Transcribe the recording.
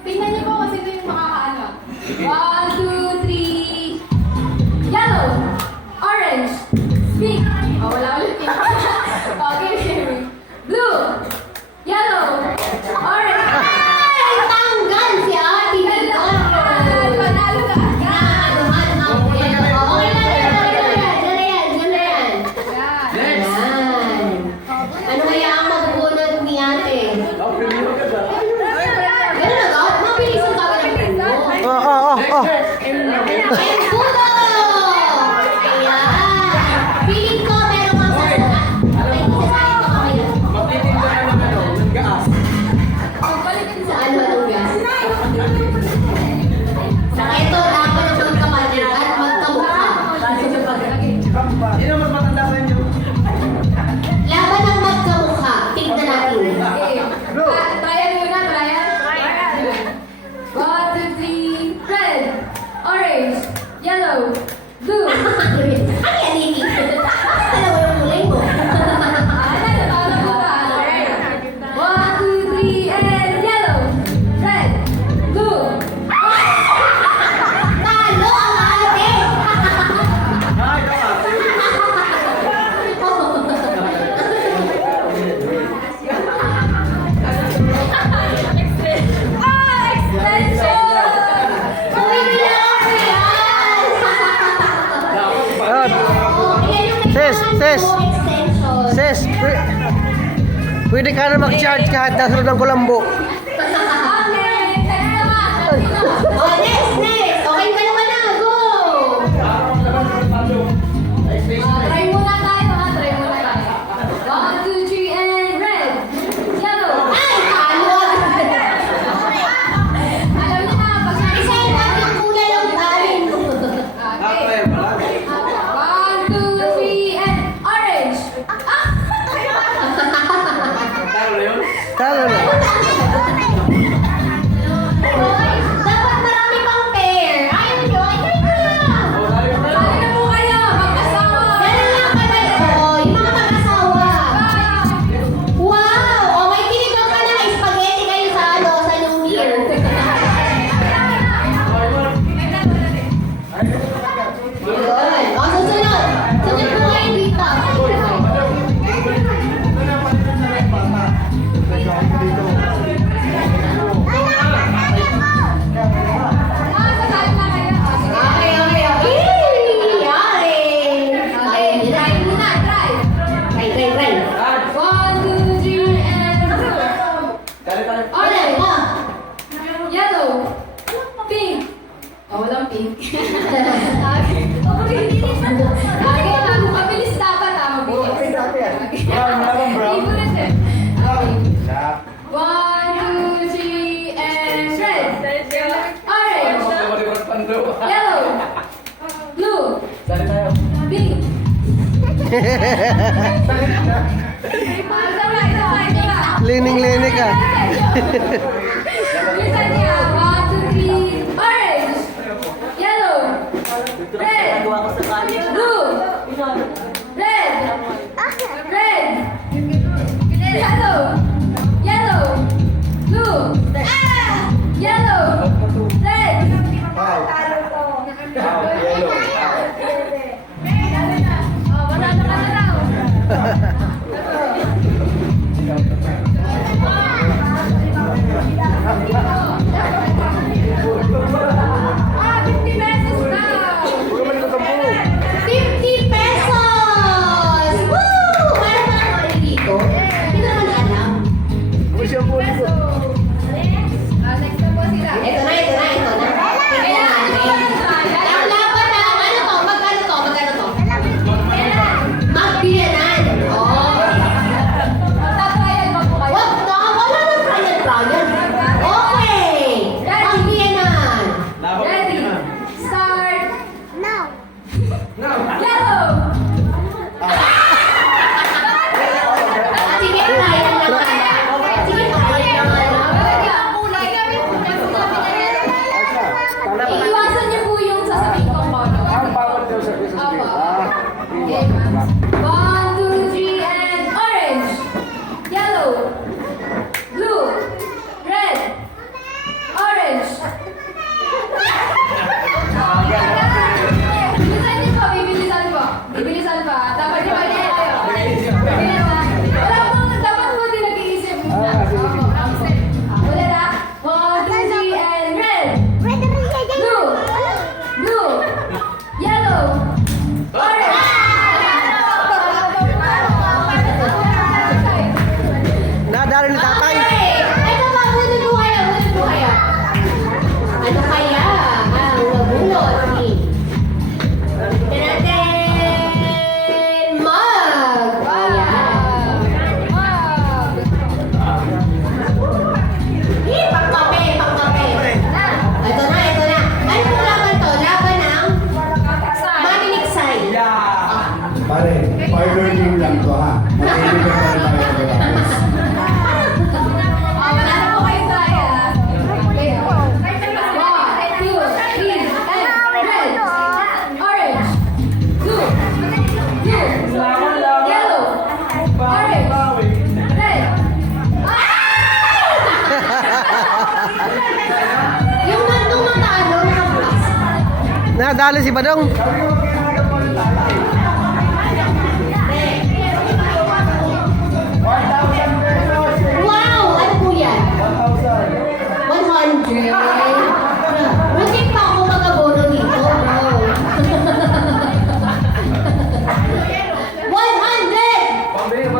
Tingnan niyo po kasi ito yung makakaano. One, two, Sis, sis. Sis, pwede ka na mag-charge kahit nasa ng kulambo. cho Dali tayo. Sabi! Ito na, ka. Isa niya. Orange. Yellow. Red. Blue. Và ta. Nadali si Badong.